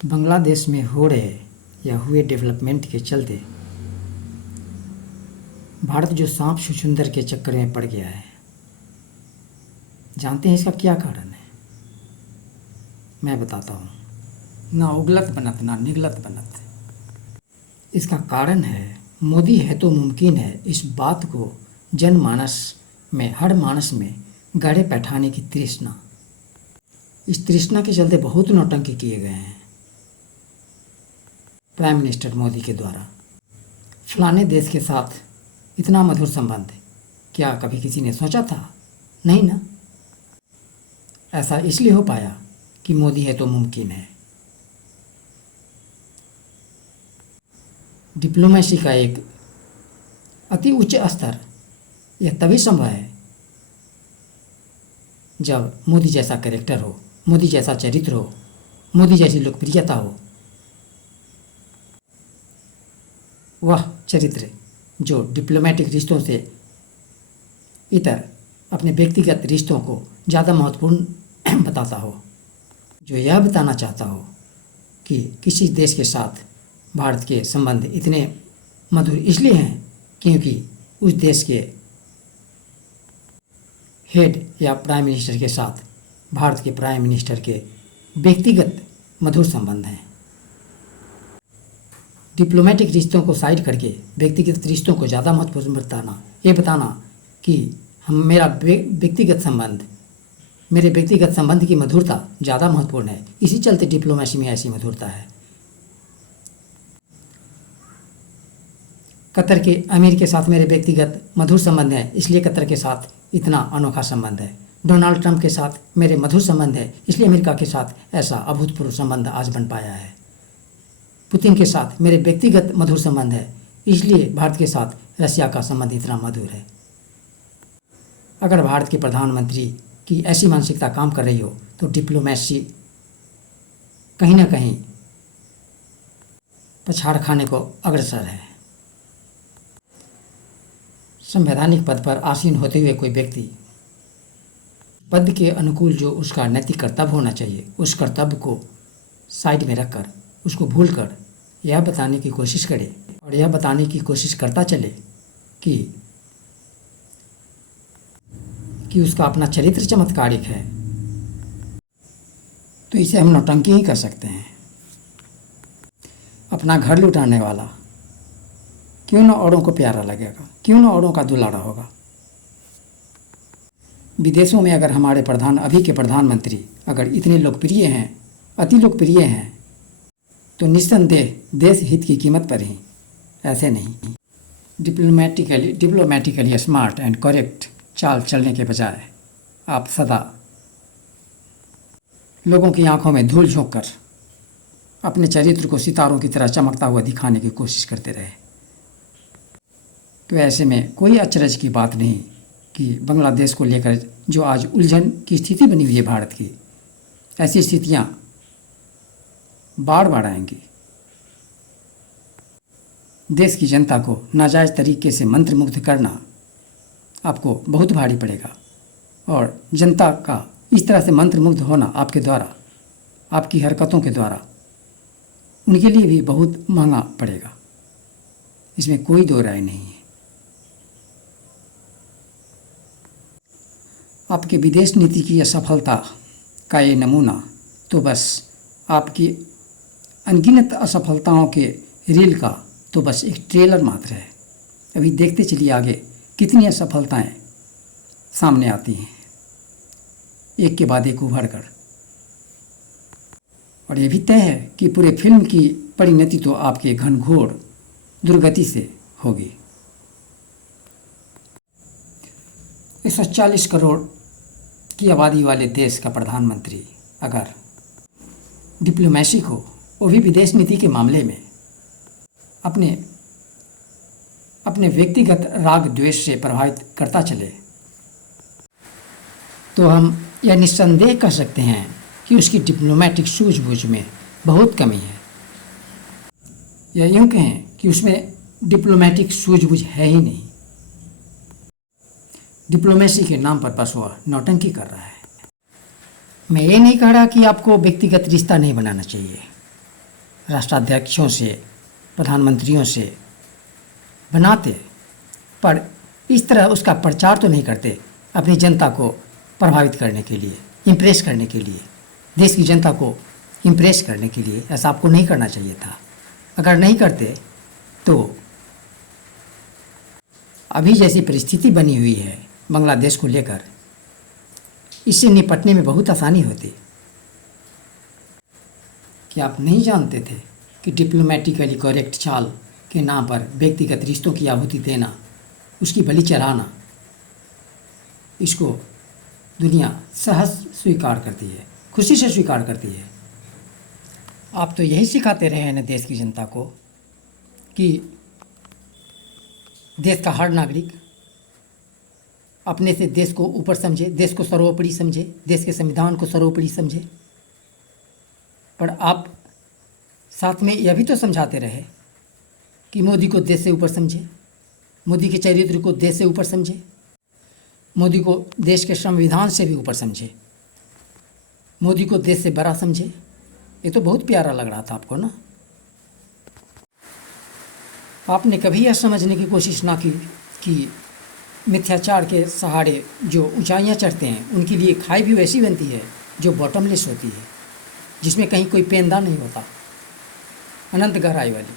बांग्लादेश में हो रहे या हुए डेवलपमेंट के चलते भारत जो सांप छुछुंदर के चक्कर में पड़ गया है, जानते हैं इसका क्या कारण है? मैं बताता हूँ। ना उगलत बनत ना निगलत बनत। इसका कारण है मोदी है तो मुमकिन है इस बात को जनमानस में, हर मानस में गड़े बैठाने की तृष्णा। इस तृष्णा के चलते बहुत नौटंकी किए गए हैं प्राइम मिनिस्टर मोदी के द्वारा। फलाने देश के साथ इतना मधुर संबंध क्या कभी किसी ने सोचा था? नहीं ना। ऐसा इसलिए हो पाया कि मोदी है तो मुमकिन है। डिप्लोमेसी का एक अति उच्च स्तर यह तभी संभव है जब मोदी जैसा कैरेक्टर हो, मोदी जैसा चरित्र हो, मोदी जैसी लोकप्रियता हो। वह चरित्र जो डिप्लोमेटिक रिश्तों से इतर अपने व्यक्तिगत रिश्तों को ज़्यादा महत्वपूर्ण बताता हो, जो यह बताना चाहता हो कि किसी देश के साथ भारत के संबंध इतने मधुर इसलिए हैं क्योंकि उस देश के हेड या प्राइम मिनिस्टर के साथ भारत के प्राइम मिनिस्टर के व्यक्तिगत मधुर संबंध हैं। डिप्लोमेटिक रिश्तों को साइड करके व्यक्तिगत रिश्तों को ज़्यादा महत्वपूर्ण बताना, ये बताना कि मेरा व्यक्तिगत संबंध, मेरे व्यक्तिगत संबंध की मधुरता ज़्यादा महत्वपूर्ण है। इसी चलते डिप्लोमेसी में ऐसी मधुरता है। कतर के अमीर के साथ मेरे व्यक्तिगत मधुर संबंध है, इसलिए कतर के साथ इतना अनोखा संबंध है। डोनाल्ड ट्रंप के साथ मेरे मधुर संबंध है, इसलिए अमेरिका के साथ ऐसा अभूतपूर्व संबंध आज बन पाया है। पुतिन के साथ मेरे व्यक्तिगत मधुर संबंध है, इसलिए भारत के साथ रशिया का संबंध इतना मधुर है। अगर भारत के प्रधानमंत्री की ऐसी मानसिकता काम कर रही हो तो डिप्लोमेसी कहीं ना कहीं पछाड़ खाने को अग्रसर है। संवैधानिक पद पर आसीन होते हुए कोई व्यक्ति पद के अनुकूल जो उसका नैतिक कर्तव्य होना चाहिए, उस कर्तव्य को साइड में रखकर, उसको भूलकर यह बताने की कोशिश करे और यह बताने की कोशिश करता चले कि उसका अपना चरित्र चमत्कारिक है, तो इसे हम नौटंकी ही कर सकते हैं। अपना घर लुटाने वाला क्यों न औरों को प्यारा लगेगा, क्यों न औरों का दुलारा होगा। विदेशों में अगर हमारे अभी के प्रधानमंत्री अगर इतने लोकप्रिय हैं, अति लोकप्रिय हैं, तो निस्संदेह देश हित की कीमत पर ही, ऐसे नहीं। डिप्लोमेटिकली स्मार्ट एंड करेक्ट चाल चलने के बजाय आप सदा लोगों की आंखों में धूल झोंक कर अपने चरित्र को सितारों की तरह चमकता हुआ दिखाने की कोशिश करते रहे, तो ऐसे में कोई अचरज की बात नहीं कि बांग्लादेश को लेकर जो आज उलझन की स्थिति बनी हुई है भारत की, ऐसी स्थितियां बार बार आएंगी। देश की जनता को नाजायज़ तरीके से मंत्रमुग्ध करना आपको बहुत भारी पड़ेगा और जनता का इस तरह से मंत्रमुग्ध होना आपके द्वारा, आपकी हरकतों के द्वारा उनके लिए भी बहुत महंगा पड़ेगा। इसमें कोई दो राय नहीं है। आपके विदेश नीति की असफलता का ये नमूना तो बस आपकी अनगिनत असफलताओं के रील का तो बस एक ट्रेलर मात्र है। अभी देखते चलिए आगे कितनी असफलताएं सामने आती हैं, एक के बाद एक उभर कर। और ये भी तय है कि पूरे फिल्म की परिणति तो आपके घनघोर दुर्गति से होगी। 140 करोड़ की आबादी वाले देश का प्रधानमंत्री अगर डिप्लोमेसी को, वो भी विदेश नीति के मामले में, अपने व्यक्तिगत राग द्वेष से प्रभावित करता चले, तो हम यह निस्संदेह कह सकते हैं कि उसकी डिप्लोमेटिक सूझबूझ में बहुत कमी है। या यूँ कहें कि उसमें डिप्लोमेटिक सूझबूझ है ही नहीं। डिप्लोमेसी के नाम पर बस वह नौटंकी कर रहा है। मैं ये नहीं कह रहा कि आपको व्यक्तिगत रिश्ता नहीं बनाना चाहिए, राष्ट्राध्यक्षों से, प्रधानमंत्रियों से बनाते, पर इस तरह उसका प्रचार तो नहीं करते अपनी जनता को प्रभावित करने के लिए, इम्प्रेस करने के लिए, देश की जनता को इम्प्रेस करने के लिए। ऐसा आपको नहीं करना चाहिए था। अगर नहीं करते तो अभी जैसी परिस्थिति बनी हुई है बांग्लादेश को लेकर, इससे निपटने में बहुत आसानी होती। कि आप नहीं जानते थे कि डिप्लोमेटिकली करेक्ट चाल के नाम पर व्यक्तिगत रिश्तों की आहुति देना, उसकी बलि चढ़ाना, इसको दुनिया सहज स्वीकार करती है, खुशी से स्वीकार करती है। आप तो यही सिखाते रहे हैं ना देश की जनता को कि देश का हर नागरिक अपने से देश को ऊपर समझे, देश को सर्वोपरि समझे, देश के संविधान को सर्वोपरि समझे। पर आप साथ में यह भी तो समझाते रहे कि मोदी को देश से ऊपर समझे, मोदी के चरित्र को देश से ऊपर समझे, मोदी को देश के संविधान से भी ऊपर समझे, मोदी को देश से बड़ा समझे। ये तो बहुत प्यारा लग रहा था आपको ना। आपने कभी यह समझने की कोशिश ना की कि मिथ्याचार के सहारे जो ऊंचाइयां चढ़ते हैं उनके लिए खाई भी वैसी बनती है जो बॉटमलेस होती है, जिसमें कहीं कोई पेंदा नहीं होता, अनंत गहराई वाली।